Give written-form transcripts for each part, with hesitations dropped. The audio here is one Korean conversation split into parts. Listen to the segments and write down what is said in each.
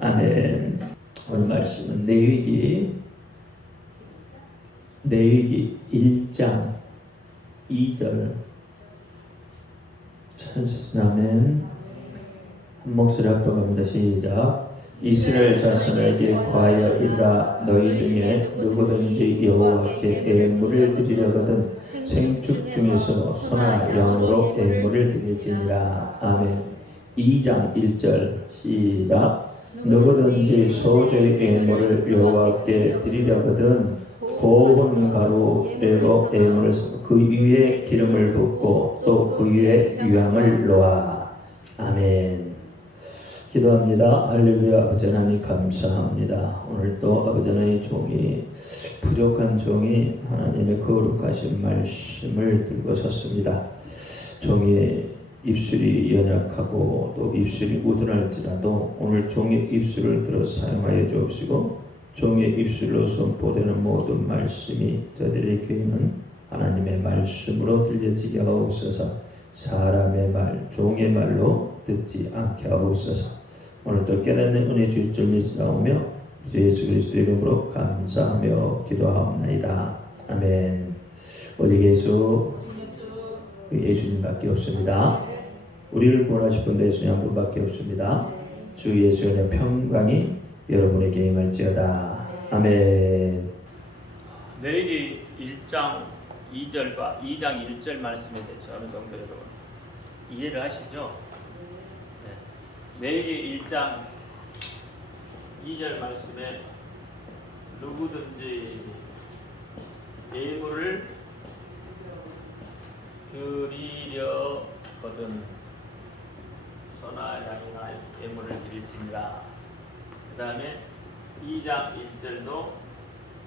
아멘. 오늘 말씀은 레위기 1장 2절. 아멘. 한 목소리 합독합니다. 시작. 이스라엘 자손에게 구하여 이르라. 너희 중에 누구든지 여호와께 애물을 드리려거든 생축 중에서 소나 양으로 애물을 드릴지니라. 아멘. 2장 1절. 시작. 누구든지 소재의 애물을 여호와께 드리려거든 고운 가루 빼고 애물을 그 위에 기름을 붓고 또 그 위에 유향을 놓아. 아멘. 기도합니다. 할렐루야. 아버지 하나님 감사합니다. 오늘 또 아버지 하나님 종이 부족한 종이 하나님의 거룩하신 말씀을 들고 섰습니다. 종의 입술이 연약하고 또 입술이 우둔할지라도 오늘 종의 입술을 들어 사용하여 주옵시고 종의 입술로 선포되는 모든 말씀이 저들의 귀에는 하나님의 말씀으로 들려지게 하옵소서. 사람의 말, 종의 말로 듣지 않게 하옵소서. 오늘도 깨닫는 은혜 주실 줄 믿사오며 주 예수 그리스도 이름으로 감사하며 기도하옵나이다. 아멘. 오직 예수님밖에 없습니다. 우리를 구원하실 분도 예수님 한 분밖에 없습니다. 주 예수의 평강이 여러분에게 임할지어다. 아멘. 레위기 1장 2절과 2장 1절 말씀에 대해서 어느 정도 여러분 이해를 하시죠? 네. 레위기 1장 2절 말씀에 누구든지 예물을 드리려거든 소나 양이나 예물을 드릴지니라. 그 다음에 2장 1절도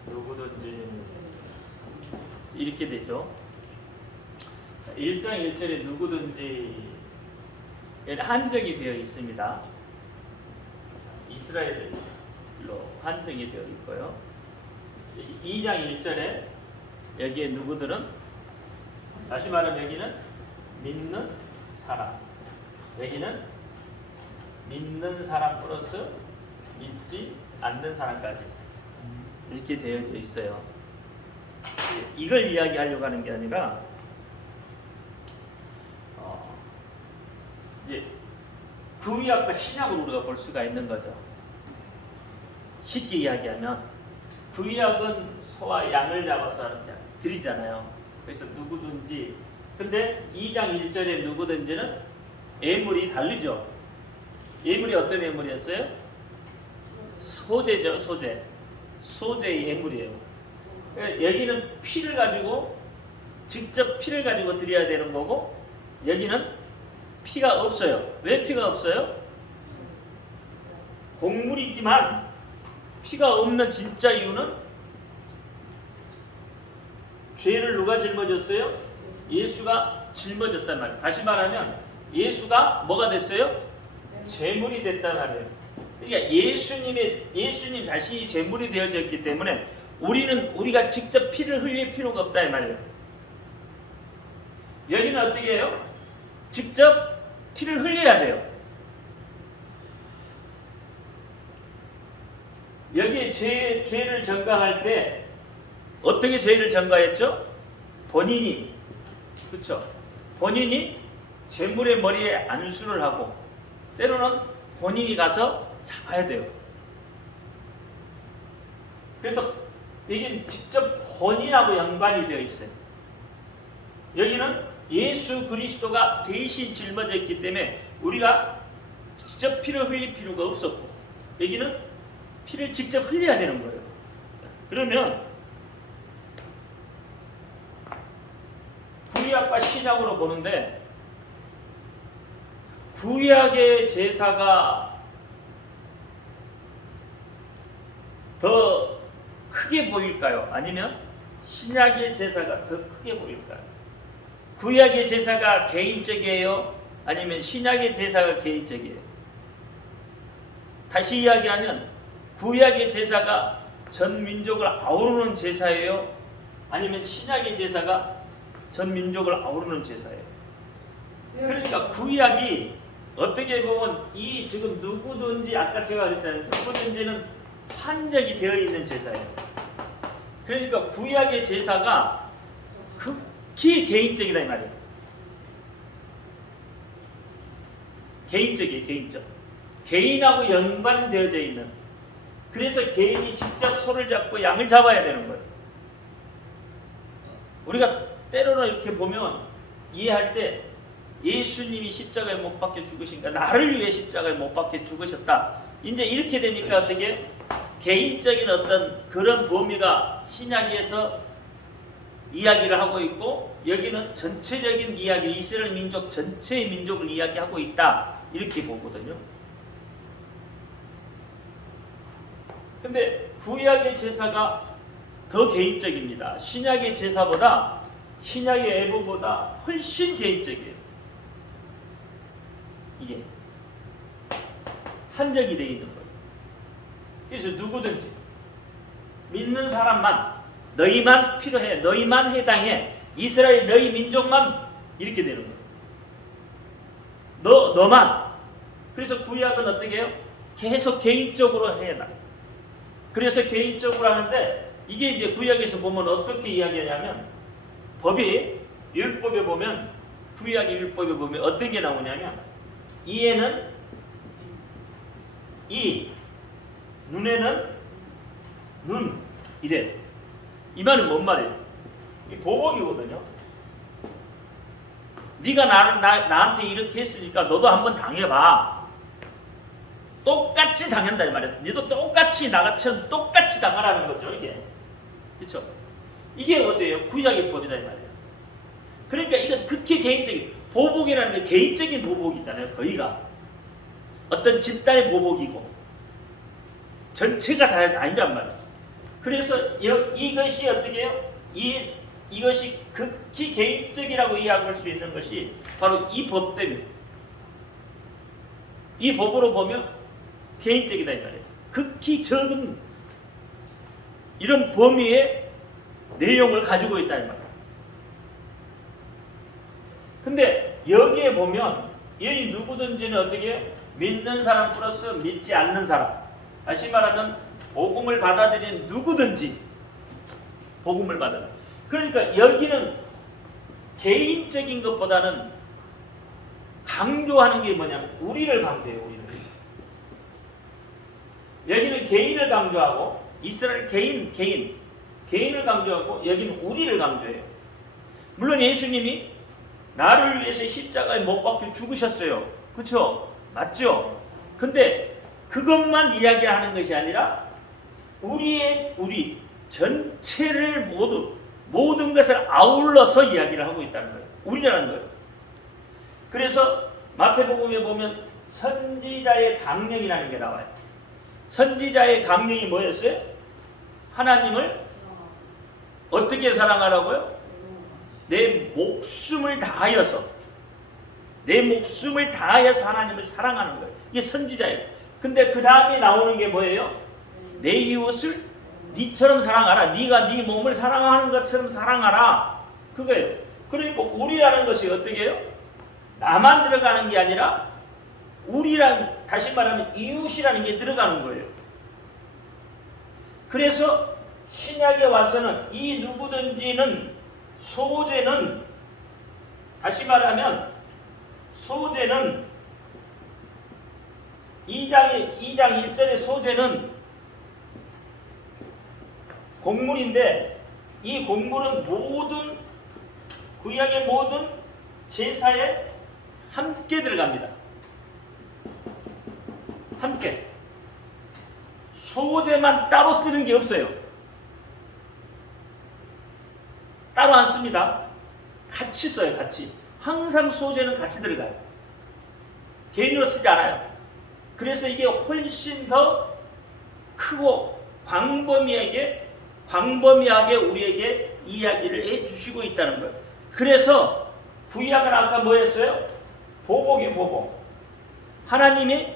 누구든지 이렇게 되죠. 1장 1절에 누구든지 한정이 되어 있습니다. 이스라엘로 한정이 되어 있고요. 2장 1절에 여기에 누구들은 다시 말하면 여기는 믿는 사람, 여기는 믿는 사람 플러스 믿지 않는 사람까지 이렇게 되어져 있어요. 이걸 이야기하려고 하는 게 아니라 이제 구약과 신약을 우리가 볼 수가 있는 거죠. 쉽게 이야기하면 구약은 소와 양을 잡아서 드리잖아요. 그래서 누구든지, 근데 2장 1절에 누구든지는 예물이 다르죠. 예물이 어떤 예물이었어요? 소재죠. 소재의 예물이에요. 여기는 피를 가지고 직접 피를 가지고 드려야 되는 거고, 여기는 피가 없어요. 왜 피가 없어요? 곡물이지만 피가 없는 진짜 이유는 죄를 누가 짊어졌어요? 예수가 짊어졌단 말이에요. 다시 말하면 예수가 뭐가 됐어요? 제물이 됐단 말이에요. 그러니까 예수님 자신이 제물이 되어졌기 때문에 우리가 직접 피를 흘릴 필요가 없다 이 말이에요. 여기는 어떻게 해요? 직접 피를 흘려야 돼요. 여기에 죄를 전가할 때 어떻게 죄를 전가했죠? 본인이, 그렇죠? 본인이 제물의 머리에 안수를 하고 때로는 본인이 가서 잡아야 돼요. 그래서 여기는 직접 본인하고 연관이 되어 있어요. 여기는 예수 그리스도가 대신 짊어졌기 때문에 우리가 직접 피를 흘릴 필요가 없었고, 여기는 피를 직접 흘려야 되는 거예요. 그러면 구약과 신약으로 보는데 구약의 제사가 더 크게 보일까요? 아니면 신약의 제사가 더 크게 보일까요? 구약의 제사가 개인적이에요? 아니면 신약의 제사가 개인적이에요? 다시 이야기하면 구약의 제사가 전 민족을 아우르는 제사예요? 아니면 신약의 제사가 전 민족을 아우르는 제사예요? 그러니까 구약이 어떻게 보면 이 지금 누구든지 아까 제가 그랬잖아요. 누구든지는 판정이 되어 있는 제사예요. 그러니까 구약의 제사가 극히 개인적이다 이 말이에요. 개인적이에요. 개인적. 개인하고 연관되어져 있는. 그래서 개인이 직접 소를 잡고 양을 잡아야 되는 거예요. 우리가 때로는 이렇게 보면 이해할 때 예수님이 십자가에 못 박혀 죽으신가 나를 위해 십자가에 못 박혀 죽으셨다. 이제 이렇게 되니까 어떻게 개인적인 어떤 그런 범위가 신약에서 이야기를 하고 있고 여기는 전체적인 이야기 이스라엘 민족 전체의 민족을 이야기하고 있다 이렇게 보거든요. 근데 구약의 제사가 더 개인적입니다. 신약의 제사보다 신약의 예배보다 훨씬 개인적이에요. 이게 한정이 되어 있는 거예요. 그래서 누구든지 믿는 사람만 너희만 필요해 너희만 해당해 이스라엘 너희 민족만 이렇게 되는 거예요. 너만. 그래서 구약은 어떻게 해요? 계속 개인적으로 해라. 그래서 개인적으로 하는데 이게 이제 구약에서 보면 어떻게 이야기하냐면 법이 율법에 보면 구약의 율법에 보면 어떤 게 나오냐면 이에는 이 눈에는 눈 이래. 이 말은 뭔 말이에요? 이 보복이거든요. 네가 나한테 이렇게 했으니까 너도 한번 당해봐. 똑같이 당한다 이 말이야. 너도 똑같이 나같이는 똑같이 당하라는 거죠 이게. 그렇죠? 이게 어디예요? 구약의 법이다 이 말이에요. 그러니까 이건 극히 개인적인 보복이라는 게 개인적인 보복이잖아요. 거의가 어떤 집단의 보복이고 전체가 다 아니란 말이에요. 그래서 이것이 어떻게 해요? 이것이 극히 개인적이라고 이야기할 수 있는 것이 바로 이 법 때문에 이 법으로 보면 개인적이다 이 말이에요. 극히 적은 이런 범위의 내용을 가지고 있다 이 말이에요. 근데 여기에 보면 이 누구든지는 어떻게 해요? 믿는 사람 플러스 믿지 않는 사람. 다시 말하면 복음을 받아들이는 누구든지 복음을 받아들여. 그러니까 여기는 개인적인 것보다는 강조하는 게 뭐냐면 우리를 강조해요. 우리를. 여기는 개인을 강조하고 이스라엘 개인을 강조하고 여기는 우리를 강조해요. 물론 예수님이 나를 위해서 십자가에 못 박혀 죽으셨어요. 그렇죠? 맞죠? 근데 그것만 이야기하는 것이 아니라 우리 전체를 모든 것을 아울러서 이야기를 하고 있다는 거예요. 우리라는 거예요. 그래서 마태복음에 보면 선지자의 강령이라는 게 나와요. 선지자의 강령이 뭐였어요? 하나님을 어떻게 사랑하라고요? 내 목숨을 다하여서 하나님을 사랑하는 거예요. 이게 선지자예요. 근데 그 다음에 나오는 게 뭐예요? 내 이웃을 니처럼 사랑하라. 네가 네 몸을 사랑하는 것처럼 사랑하라. 그거예요. 그러니까 우리라는 것이 어떻게 해요? 나만 들어가는 게 아니라 다시 말하면 이웃이라는 게 들어가는 거예요. 그래서 신약에 와서는 이 누구든지는 소재는 다시 말하면 소재는 2장 1절의 소재는 곡물인데 이 곡물은 모든 구약의 모든 제사에 함께 들어갑니다. 함께. 소재만 따로 쓰는 게 없어요. 따로 안 씁니다. 같이 써요. 같이. 항상 소재는 같이 들어가요. 개인으로 쓰지 않아요. 그래서 이게 훨씬 더 크고 광범위하게 우리에게 이야기를 해주시고 있다는 거예요. 그래서 구약은 아까 뭐였어요? 보복이 보복. 하나님도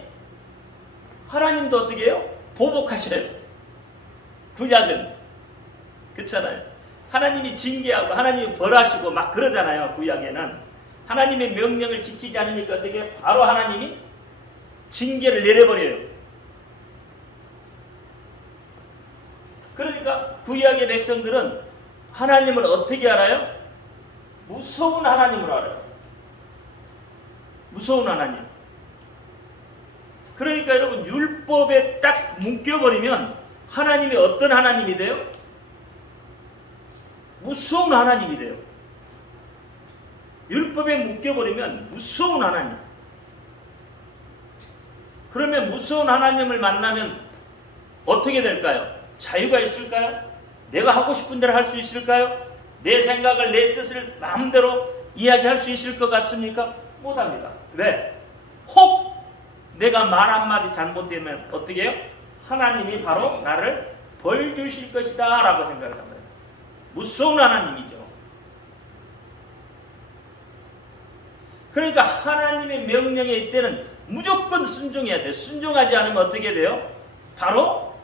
어떻게 해요? 보복하셔요. 구약은. 그렇잖아요. 하나님이 징계하고 하나님이 벌하시고 막 그러잖아요. 구약에는. 하나님의 명령을 지키지 않으니까 어떻게 바로 하나님이 징계를 내려버려요. 그러니까 구약의 백성들은 하나님을 어떻게 알아요? 무서운 하나님으로 알아요. 무서운 하나님. 그러니까 여러분 율법에 딱 묶여버리면 하나님이 어떤 하나님이 돼요? 무서운 하나님이 돼요. 율법에 묶여버리면 무서운 하나님. 그러면 무서운 하나님을 만나면 어떻게 될까요? 자유가 있을까요? 내가 하고 싶은 대로 할 수 있을까요? 내 생각을, 내 뜻을 마음대로 이야기할 수 있을 것 같습니까? 못합니다. 왜? 혹 내가 말 한마디 잘못되면 어떻게 해요? 하나님이 바로 나를 벌 주실 것이다 라고 생각을 합니다. 무서운 하나님이죠. 그러니까 하나님의 명령에 이때는 무조건 순종해야 돼요. 순종하지 않으면 어떻게 돼요? 바로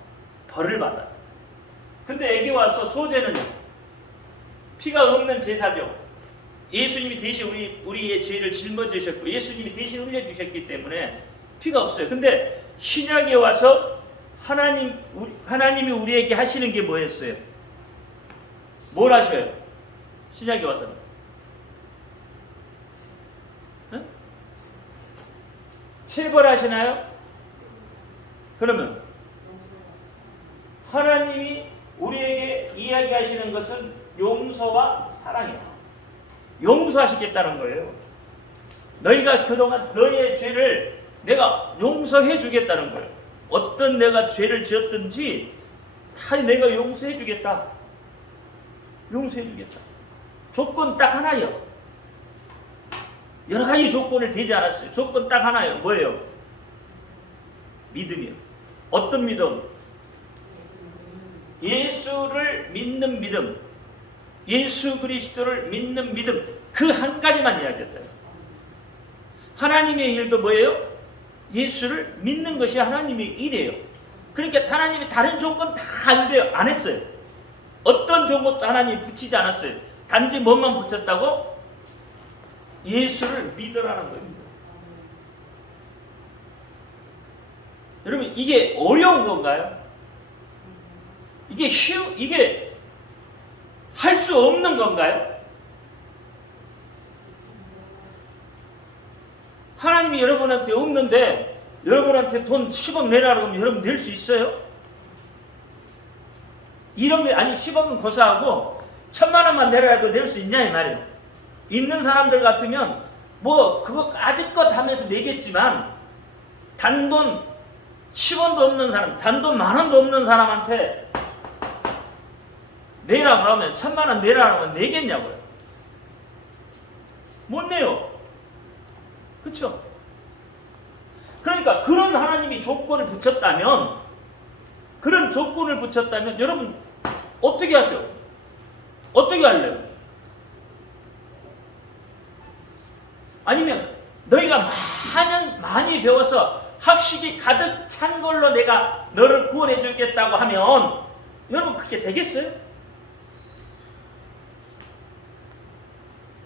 벌을 받아요. 근데 여기 와서 소제는요, 피가 없는 제사죠. 예수님이 대신 우리의 죄를 짊어지셨고 예수님이 대신 흘려주셨기 때문에 피가 없어요. 근데 신약에 와서 하나님이 우리에게 하시는 게 뭐였어요? 뭘 하셔요? 신약에 와서는 체벌하시나요? 그러면 하나님이 우리에게 이야기하시는 것은 용서와 사랑이에요. 용서하시겠다는 거예요. 너희가 그동안 너희의 죄를 내가 용서해 주겠다는 거예요. 어떤 내가 죄를 지었든지 다 내가 용서해 주겠다. 용서해 주겠다. 조건 딱 하나요. 여러 가지 조건을 대지 않았어요. 조건 딱 하나요. 뭐예요? 믿음이요. 어떤 믿음? 예수를 믿는 믿음. 예수 그리스도를 믿는 믿음. 그 한 가지만 이야기했어요. 하나님의 일도 뭐예요? 예수를 믿는 것이 하나님의 일이에요. 그러니까 하나님이 다른 조건 다 안 했어요. 어떤 조건도 하나님이 붙이지 않았어요. 단지 뭐만 붙였다고? 예수를 믿으라는 겁니다. 여러분 이게 어려운 건가요? 이게 할 수 없는 건가요? 하나님이 여러분한테 없는데 여러분한테 돈 10억 내라고 하면 여러분 낼 수 있어요? 1억 아니 10억은 고사하고 1000만 원만 내라고 낼 수 있냐 이 말이에요. 있는 사람들 같으면 뭐 그거 아직껏 하면서 내겠지만 단돈 10원도 없는 사람, 단돈 만원도 없는 사람한테 내라 그러면 1000만 원 내라 그러면 내겠냐고요. 못 내요. 그렇죠? 그러니까 그런 하나님이 조건을 붙였다면 여러분 어떻게 하세요? 어떻게 할래요? 아니면 너희가 많이 배워서 학식이 가득 찬 걸로 내가 너를 구원해 주겠다고 하면 여러분 그게 되겠어요?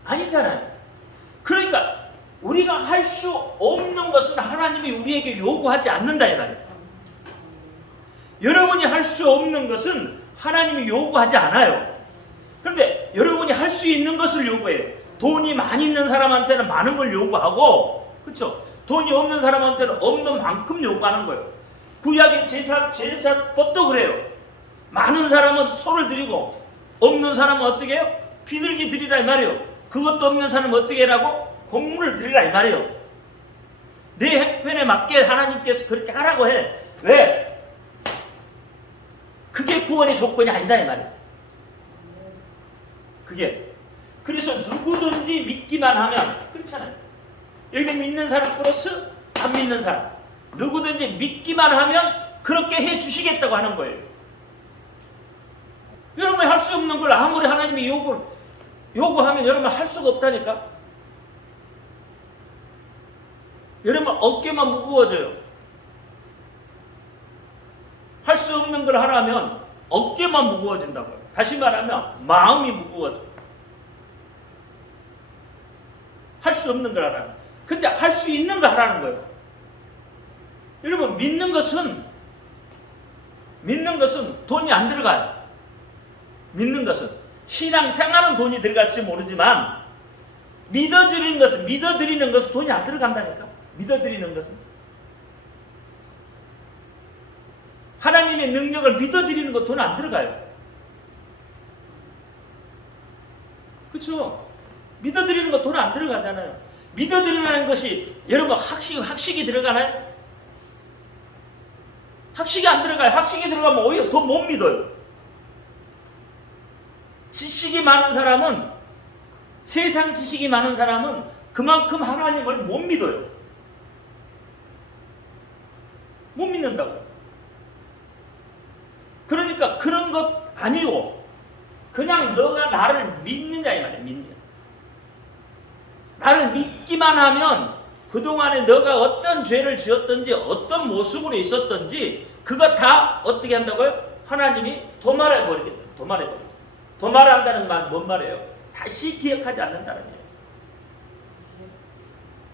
아니잖아요. 그러니까 우리가 할 수 없는 것은 하나님이 우리에게 요구하지 않는다 이 말이에요. 여러분이 할 수 없는 것은 하나님이 요구하지 않아요. 그런데 여러분이 할 수 있는 것을 요구해요. 돈이 많이 있는 사람한테는 많은 걸 요구하고, 그렇죠? 돈이 없는 사람한테는 없는 만큼 요구하는 거예요. 구약의 제사법도 그래요. 많은 사람은 소를 드리고 없는 사람은 어떻게 해요? 비둘기 드리라 이 말이에요. 그것도 없는 사람은 어떻게 하라고? 곡물을 드리라 이 말이에요. 내 형편에 맞게 하나님께서 그렇게 하라고 해. 왜? 그게 구원의 조건이 아니다 이 말이에요. 그게. 그래서 누구든지 믿기만 하면 그렇잖아요. 여기 믿는 사람 플러스 안 믿는 사람. 누구든지 믿기만 하면 그렇게 해 주시겠다고 하는 거예요. 여러분이 할 수 없는 걸 아무리 하나님이 요구하면 여러분 할 수가 없다니까. 여러분 어깨만 무거워져요. 할 수 없는 걸 하라면 어깨만 무거워진다고요. 다시 말하면 마음이 무거워져. 할 할 수 없는 걸 하라는 거예요. 근데 할 수 있는 거 하라는 거예요. 여러분, 믿는 것은 돈이 안 들어가요. 믿는 것은. 신앙생활은 돈이 들어갈지 모르지만 믿어드리는 것은 돈이 안 들어간다니까. 믿어드리는 것은. 하나님의 능력을 믿어드리는 거 돈 안 들어가요. 그렇죠? 믿어드리는 거 돈 안 들어가잖아요. 믿어드리는 것이 여러분 학식이 들어가나요? 학식이 안 들어가요. 학식이 들어가면 오히려 더 못 믿어요. 지식이 많은 사람은, 세상 지식이 많은 사람은 그만큼 하나님을 못 믿어요. 못 믿는다고요. 그러니까 그런 것 아니고 그냥 너가 나를 믿느냐 이 말이야. 믿느냐. 나를 믿기만 하면 그동안에 너가 어떤 죄를 지었든지 어떤 모습으로 있었든지 그거 다 어떻게 한다고요? 하나님이 도말해버리겠다. 도말해버리겠다. 도말한다는 말 뭔 말이에요? 다시 기억하지 않는다는 얘기예요.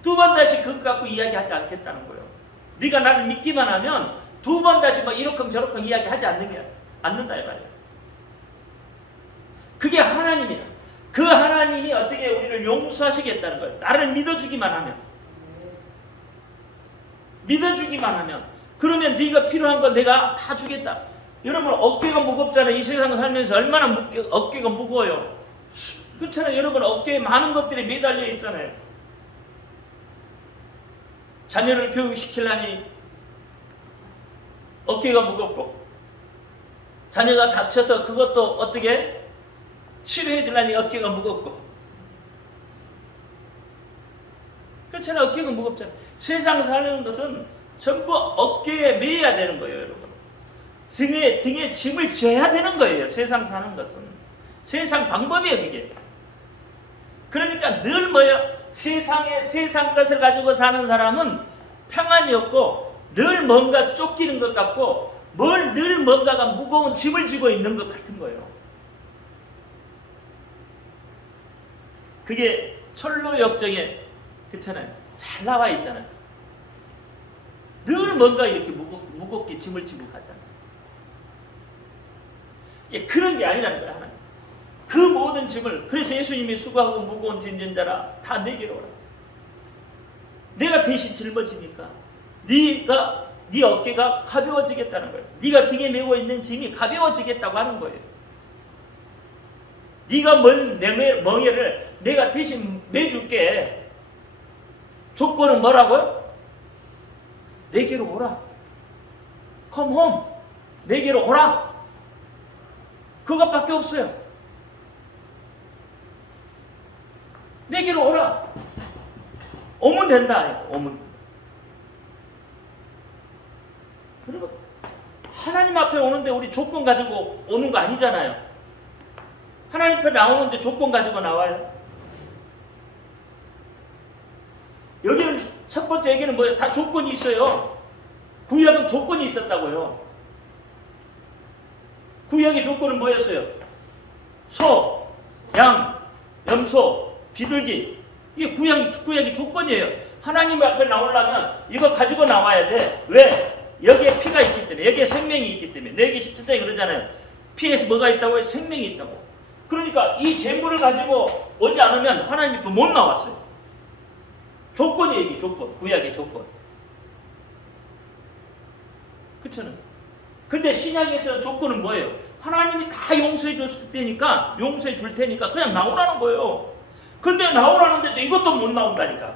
두 번 다시 그것 갖고 이야기하지 않겠다는 거예요. 네가 나를 믿기만 하면 두 번 다시 막 이렇게 저렇게 이야기하지 않는다 이 말이에요. 그게 하나님이야. 그 하나님이 어떻게 우리를 용서하시겠다는 거예요. 나를 믿어주기만 하면. 믿어주기만 하면. 그러면 네가 필요한 건 내가 다 주겠다. 여러분 어깨가 무겁잖아요. 이 세상 살면서 얼마나 어깨가 무거워요. 그렇잖아요. 여러분 어깨에 많은 것들이 매달려 있잖아요. 자녀를 교육시키려니 어깨가 무겁고, 자녀가 다쳐서 그것도 어떻게 치료해 주려니 어깨가 무겁고. 그렇잖아요. 어깨가 무겁잖아요. 세상 사는 것은 전부 어깨에 매야 되는 거예요, 여러분. 등에 짐을 져야 되는 거예요. 세상 사는 것은. 세상 방법이에요, 그게. 그러니까 늘 뭐예요? 세상 것을 가지고 사는 사람은 평안이 없고 늘 뭔가 쫓기는 것 같고 늘 뭔가가 무거운 짐을 지고 있는 것 같은 거예요. 그게 철로역정에 그렇잖아요. 잘 나와 있잖아요. 늘 뭔가 이렇게 무겁게 짐을 지고 가잖아요. 이게 그런 게 아니라는 거야, 하나님. 그 모든 짐을, 그래서 예수님이 수고하고 무거운 짐진 자라 다 내게로 오라. 내가 대신 짊어지니까 네 어깨가 가벼워지겠다는 거예요. 네가 등에 메고 있는 짐이 가벼워지겠다고 하는 거예요. 네가 먼 멍에를 내가 대신 매줄게. 조건은 뭐라고요? 내게로 오라. Come home. 내게로 오라. 그것밖에 없어요. 내게로 오라. 오면 된다. 오면. 그리고 하나님 앞에 오는데 우리 조건 가지고 오는 거 아니잖아요. 하나님 앞에 나오는데 조건 가지고 나와요. 여기는 첫 번째 얘기는 뭐예요? 다 조건이 있어요. 구약은 조건이 있었다고요. 구약의 조건은 뭐였어요? 소, 양, 염소, 비둘기. 이게 구약의 조건이에요. 하나님 앞에 나오려면 이거 가지고 나와야 돼. 왜? 여기에 피가 있기 때문에, 여기에 생명이 있기 때문에. 내기 17장에 그러잖아요. 피에서 뭐가 있다고요? 생명이 있다고. 그러니까 이 재물을 가지고 오지 않으면 하나님 앞에 못 나왔어요. 조건이에요, 이게 조건. 구약의 조건. 그렇잖아요. 근데 신약에서 조건은 뭐예요? 하나님이 다 용서해 줬을 테니까, 용서해 줄 테니까 그냥 나오라는 거예요. 근데 나오라는데도 이것도 못 나온다니까.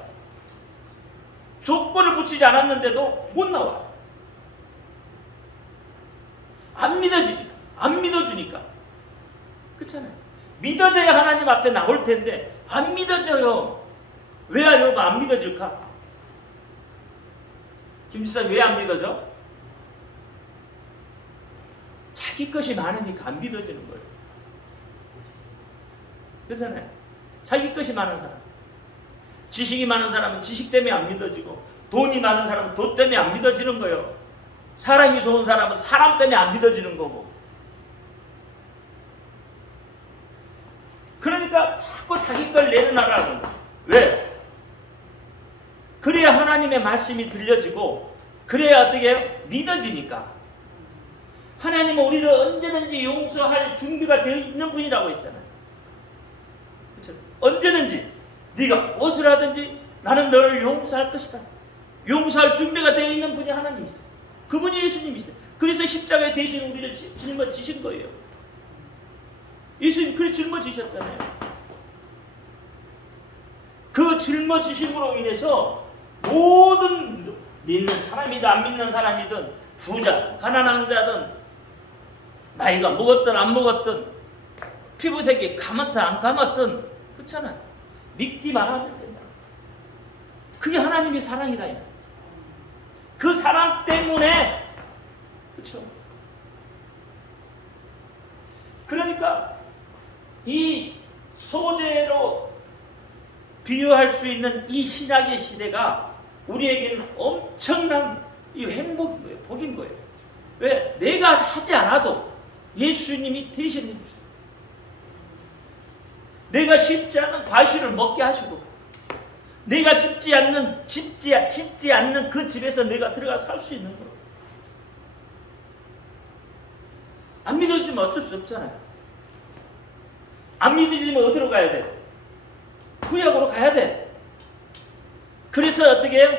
조건을 붙이지 않았는데도 못 나와. 안 믿어주니까. 그렇잖아요. 믿어져야 하나님 앞에 나올 텐데 안 믿어져요. 왜 여러분 안 믿어질까? 김지사님 왜 안 믿어져? 자기 것이 많으니까 안 믿어지는 거예요. 그렇잖아요. 자기 것이 많은 사람. 지식이 많은 사람은 지식 때문에 안 믿어지고, 돈이 많은 사람은 돈 때문에 안 믿어지는 거예요. 사람이 좋은 사람은 사람 때문에 안 믿어지는 거고. 그러니까 자꾸 자기 걸 내려놔라는 거예요. 왜? 그래야 하나님의 말씀이 들려지고 그래야 어떻게 해요? 믿어지니까. 하나님은 우리를 언제든지 용서할 준비가 되어 있는 분이라고 했잖아요. 그렇죠? 언제든지 네가 무엇을 하든지 나는 너를 용서할 것이다. 용서할 준비가 되어 있는 분이 하나님이세요. 그분이 예수님이세요. 그래서 십자가에 대신 우리를 짊어지신 거예요. 예수님 그래 짊어지셨잖아요. 그 짊어지심으로 인해서 모든 믿는 사람이든 안 믿는 사람이든 부자, 가난한 자든 나이가 먹었든 안 먹었든 피부색이 감았든 안 감았든 그렇잖아요. 믿기만 하면 된다. 그게 하나님의 사랑이다. 그 사랑 때문에 그렇죠. 그러니까 이 소재로 비유할 수 있는 이 신약의 시대가 우리에게는 엄청난 이 행복인 거예요. 복인 거예요. 왜? 내가 하지 않아도 예수님이 대신해 주세요. 내가 심지 않는 과실을 먹게 하시고 내가 짓지 않는 그 집에서 내가 들어가 살 수 있는 거예요. 안 믿어지면 어쩔 수 없잖아요. 안 믿어지면 어디로 가야 돼? 구약으로 가야 돼. 그래서 어떻게 해요?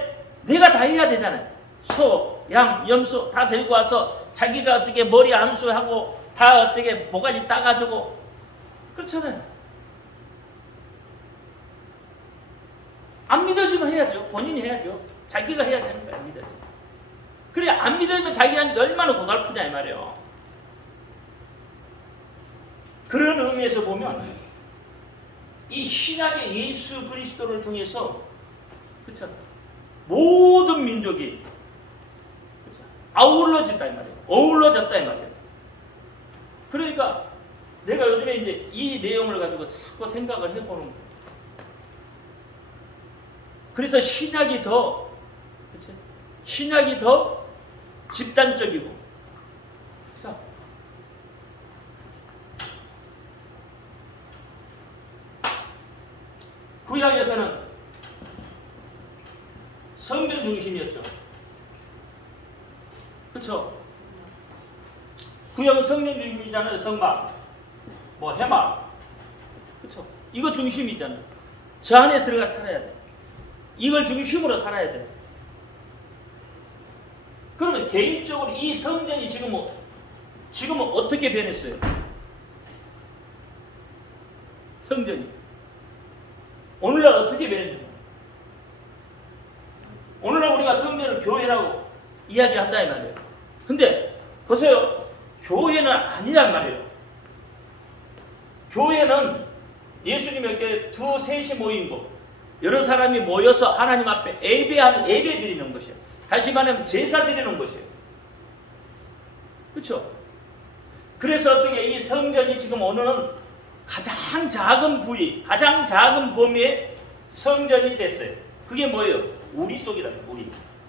내가 다 해야 되잖아요. 소, 양, 염소 다 데리고 와서 자기가 어떻게 머리 안수하고 다 어떻게 모가지 따가지고 그렇잖아요. 안 믿어지면 해야죠. 본인이 해야죠. 자기가 해야 되는 거야. 안 믿어지면. 그래 안 믿어지면 자기가 하니까 얼마나 고달프냐 이 말이에요. 그런 의미에서 보면 이 신약의 예수 그리스도를 통해서 그렇죠? 모든 민족이 그렇죠? 아울러졌다 이 말이에요. 어울러졌다 이 말이에요. 그러니까 내가 요즘에 이제 이 내용을 가지고 자꾸 생각을 해보는 거예요. 그래서 신약이 더 그렇죠? 신약이 더 집단적이고 그렇죠? 구약에서는 성경 중심이었죠. 그렇죠? 구약은 성경 중심이잖아요. 성막, 뭐 해막, 그렇죠? 이거 중심이잖아요. 저 안에 들어가 살아야 돼. 이걸 중심으로 살아야 돼. 그러면 개인적으로 이 성전이 지금은 어떻게 변했어요? 성전이 오늘날 어떻게 변했냐? 오늘날 우리가 성전을 교회라고 이야기한다 이 말이에요. 근데 보세요. 교회는 아니란 말이에요. 교회는 예수님에게 두셋이 모인 곳, 여러 사람이 모여서 하나님 앞에 예배 드리는 것이에요. 다시 말하면 제사 드리는 것이에요. 그렇죠? 그래서 어떻게 이 성전이 지금 오늘은 가장 작은 부위, 가장 작은 범위의 성전이 됐어요. 그게 뭐예요? 우리 속이다.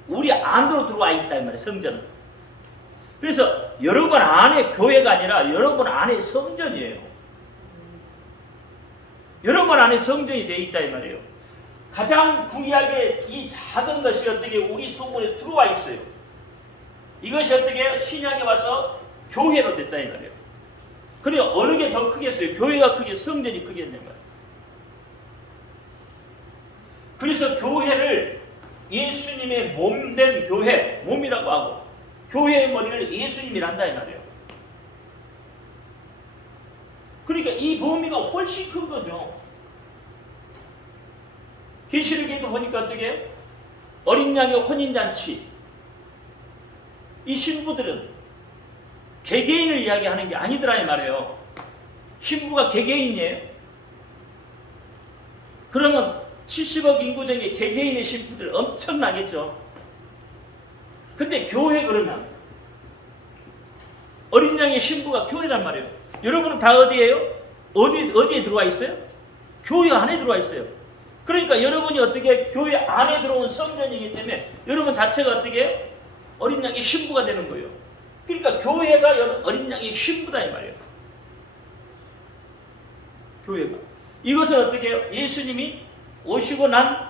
우리 안으로 들어와 있다 이 말이에요. 성전은. 그래서 여러분 안에 교회가 아니라 여러분 안에 성전이에요. 여러분 안에 성전이 되어 있다 이 말이에요. 가장 구약의 이 작은 것이 어떻게 우리 속으로 들어와 있어요. 이것이 어떻게 신약에 와서 교회로 됐다 이 말이에요. 그래 어느 게 더 크겠어요? 교회가 크게 성전이 크겠냐 말이에요. 그래서 교회를 예수님의 몸된 교회, 몸이라고 하고 교회의 머리를 예수님이란다 이 말이에요. 그러니까 이 범위가 훨씬 큰 거죠. 계시록에도 보니까 어떻게 해요? 어린 양의 혼인잔치. 이 신부들은 개개인을 이야기하는 게 아니더라 이 말이에요. 신부가 개개인이에요? 그러면 70억 인구 중에 개개인의 신부들 엄청나겠죠. 근데 교회 그러면 어린 양의 신부가 교회란 말이에요. 여러분은 다 어디예요? 어디에 들어와 있어요? 교회 안에 들어와 있어요. 그러니까 여러분이 어떻게 교회 안에 들어온 성전이기 때문에 여러분 자체가 어떻게 해요? 어린 양의 신부가 되는 거예요. 그러니까 교회가 어린 양의 신부다 이 말이에요. 교회가. 이것을 어떻게 해요? 예수님이 오시고 난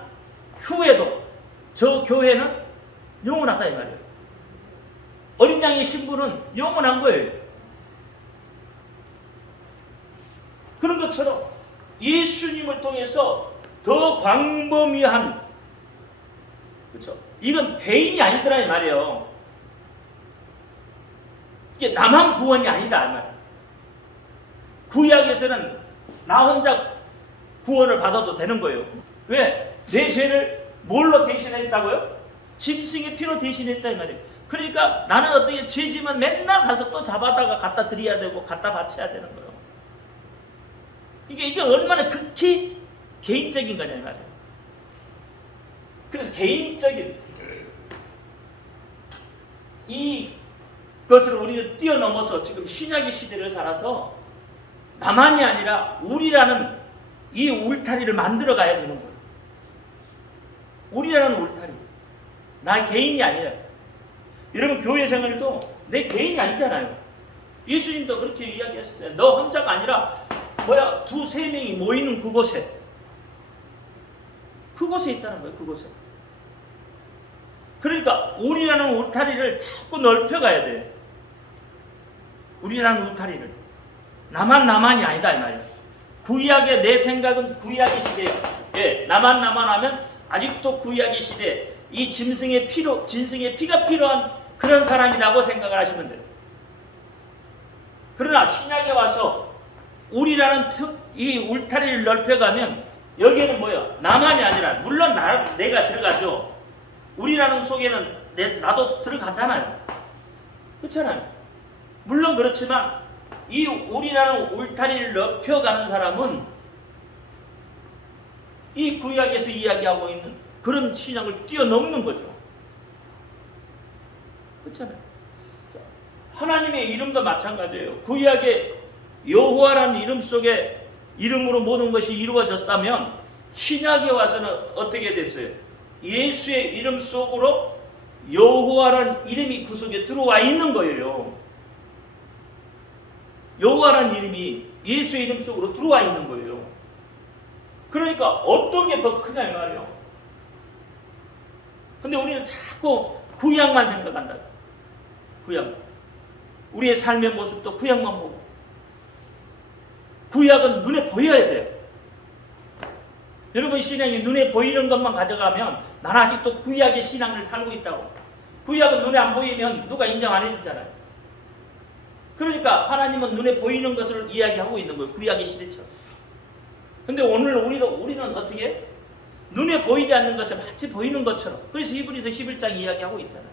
후에도 저 교회는 영원하다 이 말이에요. 어린 양의 신부는 영원한 거예요. 그런 것처럼 예수님을 통해서 더 광범위한, 그렇죠? 이건 개인이 아니더라 이 말이에요. 이게 나만 구원이 아니다 이 말이에요. 구약에서는 나 혼자 구원을 받아도 되는 거예요. 왜? 내 죄를 뭘로 대신했다고요? 짐승의 피로 대신했다 이 말이에요. 그러니까 나는 어떻게 죄지만 맨날 가서 또 잡아다가 갖다 드려야 되고 갖다 바쳐야 되는 거예요. 이게 얼마나 극히 개인적인 거냐 이 말이에요. 그래서 개인적인 이 것을 우리는 뛰어넘어서 지금 신약의 시대를 살아서 나만이 아니라 우리라는 이 울타리를 만들어 가야 되는 거예요. 우리라는 울타리. 나 개인이 아니에요. 여러분 교회 생활도 내 개인이 아니잖아요. 예수님도 그렇게 이야기했어요. 너 혼자가 아니라 두세 명이 모이는 그곳에 있다는 거예요. 그곳에. 그러니까 우리라는 울타리를 자꾸 넓혀가야 돼. 우리라는 울타리를. 나만이 아니다 이 말이에요. 구약의 내 생각은 구약의 시대예요. 예, 나만 하면 아직도 구약의 시대 이 짐승의 피가 필요한 그런 사람이라고 생각을 하시면 돼요. 그러나 신약에 와서 우리라는 이 울타리를 넓혀가면 여기에는 뭐예요? 나만이 아니라 물론 내가 들어가죠. 우리라는 속에는 나도 들어가잖아요. 그렇잖아요. 물론 그렇지만 이 우리라는 울타리를 넓혀가는 사람은 이 구약에서 이야기하고 있는 그런 신앙을 뛰어넘는 거죠. 그렇잖아요. 하나님의 이름도 마찬가지예요. 구약의 여호와라는 이름 속에 이름으로 모든 것이 이루어졌다면 신약에 와서는 어떻게 됐어요? 예수의 이름 속으로 여호와라는 이름이 그 속에 들어와 있는 거예요. 여호와라는 이름이 예수의 이름 속으로 들어와 있는 거예요. 그러니까 어떤 게 더 크냐 이 말이에요. 근데 우리는 자꾸 구약만 생각한다. 구약. 우리의 삶의 모습도 구약만 보고. 구약은 눈에 보여야 돼요. 여러분 신앙이 눈에 보이는 것만 가져가면 나는 아직도 구약의 신앙을 살고 있다고. 구약은 눈에 안 보이면 누가 인정 안 해주잖아요. 그러니까 하나님은 눈에 보이는 것을 이야기하고 있는 거예요. 구약의 시대처럼. 근데 오늘 우리는 어떻게? 눈에 보이지 않는 것을 마치 보이는 것처럼. 그래서 히브리서 11장 이야기하고 있잖아요.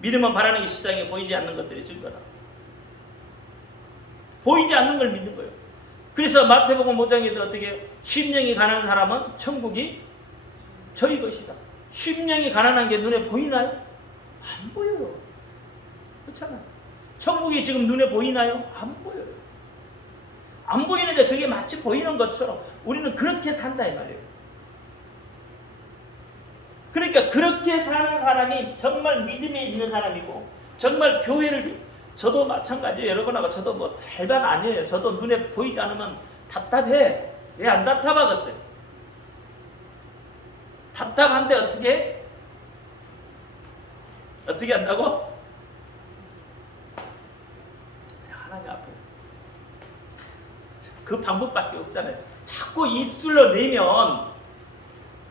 믿음은 바라는 게 시장에 보이지 않는 것들이 증거다. 보이지 않는 걸 믿는 거예요. 그래서 마태복음 5장에도 어떻게 심령이 가난한 사람은 천국이 저희 것이다. 심령이 가난한 게 눈에 보이나요? 안 보여요. 그렇잖아요. 천국이 지금 눈에 보이나요? 안 보여요. 안 보이는데 그게 마치 보이는 것처럼 우리는 그렇게 산다 이 말이에요. 그러니까 그렇게 사는 사람이 정말 믿음이 있는 사람이고 정말 교회를 저도 마찬가지예요. 여러분하고 저도 뭐 달반 아니에요. 저도 눈에 보이지 않으면 답답해. 왜 안 답답하겠어요? 답답한데 어떻게 한다고? 하나님 앞에 그 방법밖에 없잖아요. 자꾸 입술로 내면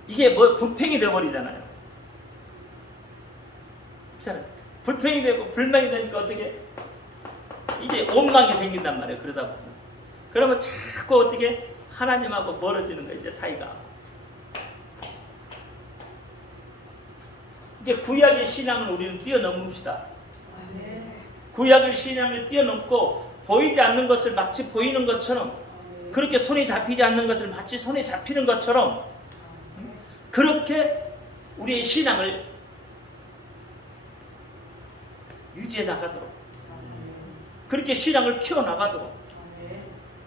이게 뭐 불평이 되어버리잖아요. 그렇잖아요. 불평이 되고 불만이 되니까 어떻게? 이제 원망이 생긴단 말이에요. 그러다 보면. 그러면 자꾸 어떻게 하나님하고 멀어지는 거예요. 이제 사이가. 이게 구약의 신앙을 우리는 뛰어넘읍시다. 구약의 신앙을 뛰어넘고 보이지 않는 것을 마치 보이는 것처럼 그렇게 손에 잡히지 않는 것을 마치 손에 잡히는 것처럼 그렇게 우리의 신앙을 유지해 나가도록 그렇게 신앙을 키워나가도록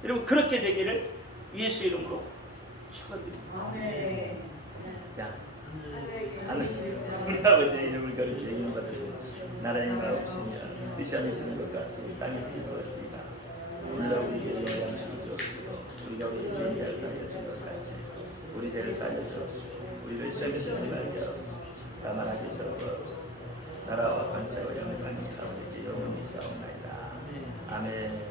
여러분 그렇게 되기를 예수 이름으로 축원드립니다. 자, 우리 아버지의 이름을 거룩히 여기는 받으시고 나라의 마옵시며 뜻이 아니시는 것 같이 땅에 있는 것 같습니다. 물론 우리에게 영양식을 주옵시고 우리가 우리의 죄인을 사하여 준 것 같이 우리 죄를 사하여 주옵시고 우리를 시험에 들지 말게 하옵시고 나라와 권세와 영광이 아버지 영원히 있사옵나이다. 아멘.